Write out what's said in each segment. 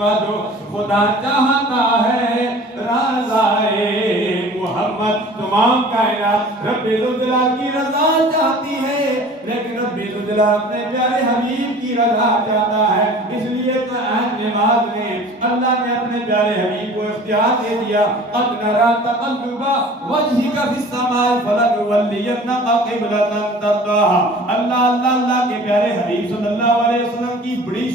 محمد خدا چاہتا ہے رضائے محمد تمام کائنات رب ذوالجلال کی رضا چاہتی ہے لیکن رب ذوالجلال اپنے پیارے حبیب کی رضا چاہتا ہے اس لیے تو اہم نماز میں اللہ نے اپنے پیارے حبیب کو اختیار دے دیا قد نرى تقلب وجهك في السماء فلنولينك قبلة ترضاها اللہ اللہ اللہ کے پیارے حبیب صلی اللہ علیہ وسلم کی بڑی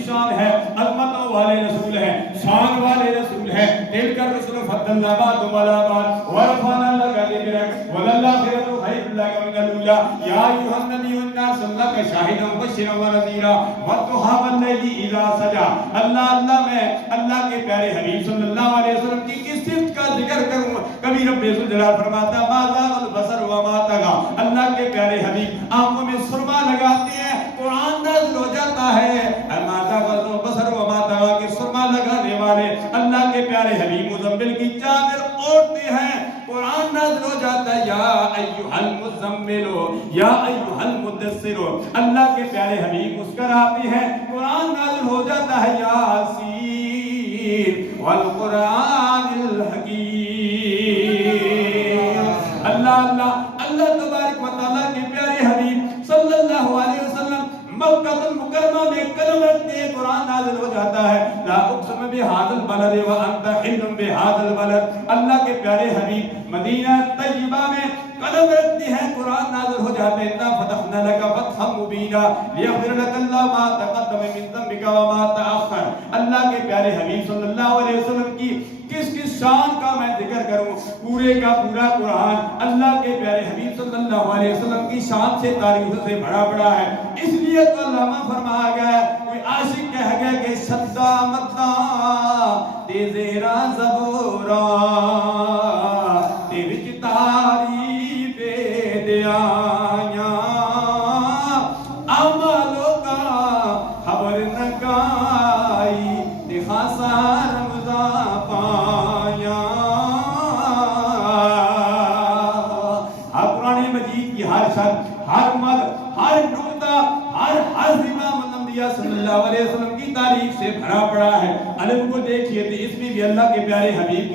شان ہے عظمتوں والے رسول ہے شان والے رسول ہے دل کر رسول فضلنا بعض ولا بعض ورفعنا لك ذکرک وللآخرة خیر لك من الأولى یا ایھا النبی انا ارسلناک شاہدا ومبشرا ونذیرا والضحی واللیل اذا سجى اللہ اللہ میں اللہ کے پیارے حبیب صلی اللہ علیہ وسلم کی کس صفت کا ذکر کروں کبھی رب ذوالجلال فرماتا ما زاغ البصر وما طغى اللہ کے پیارے حبیب آنکھوں میں سرما لگاتے ہیں قرآن نازل ہو جاتا ہے ما زاغ البصر وما طغى کہ سرما لگانے والے اللہ کے پیارے حبیب مزمل کی چادر اوڑھتے ہیں قرآن نازل ہو جاتا ہے یا ایھا المزمل یا ایھا المدثر اللہ کے پیارے حبیب مسکراتے ہیں قرآن نازل ہو جاتا ہے یاسین والقرآن الحکیم اللہ اللہ اللہ تبارک و تعالیٰ کے پیارے حبیب صلی اللہ علیہ وسلم مکہ المکرمہ میں قدم رکھتے ہیں قرآن نازل ہو جاتا ہے لا اقسم بہذا البلد وانت حل بہذا البلد اللہ کے پیارے حبیب مدینہ طیبہ میں قدم رکھتے ہیں قرآن نازل ہو جاتے ہیں انا فتحنا لك فتحا مبینا لیغفر لك اللہ ما تقدم من ذنبك وما تأخر اللہ کے پیارے حبیب صلی اللہ علیہ وسلم کی کس کس شان کا میں ذکر کروں پورے کا پورا قرآن اللہ کے پیارے حبیب صلی اللہ علیہ وسلم کی شان سے تعریف سے بھرا پڑا ہے اس لیے تو علامہ فرمایا گیا کوئی عاشق کہہ گیا کہ شدہ مدہ تیزیرا زبورا تیوچ تعریف دیایا عملوں کا خبر نکائی دخاسا رمضا پایا قرآن مجید کی ہر شرط ہر مد ہر نقطہ ہر امام الانبیاء صلی اللہ علیہ وسلم کی تعریف سے بھرا پڑا ہے علم کو دیکھئے تو اس میں بھی اللہ کے پیارے حبیب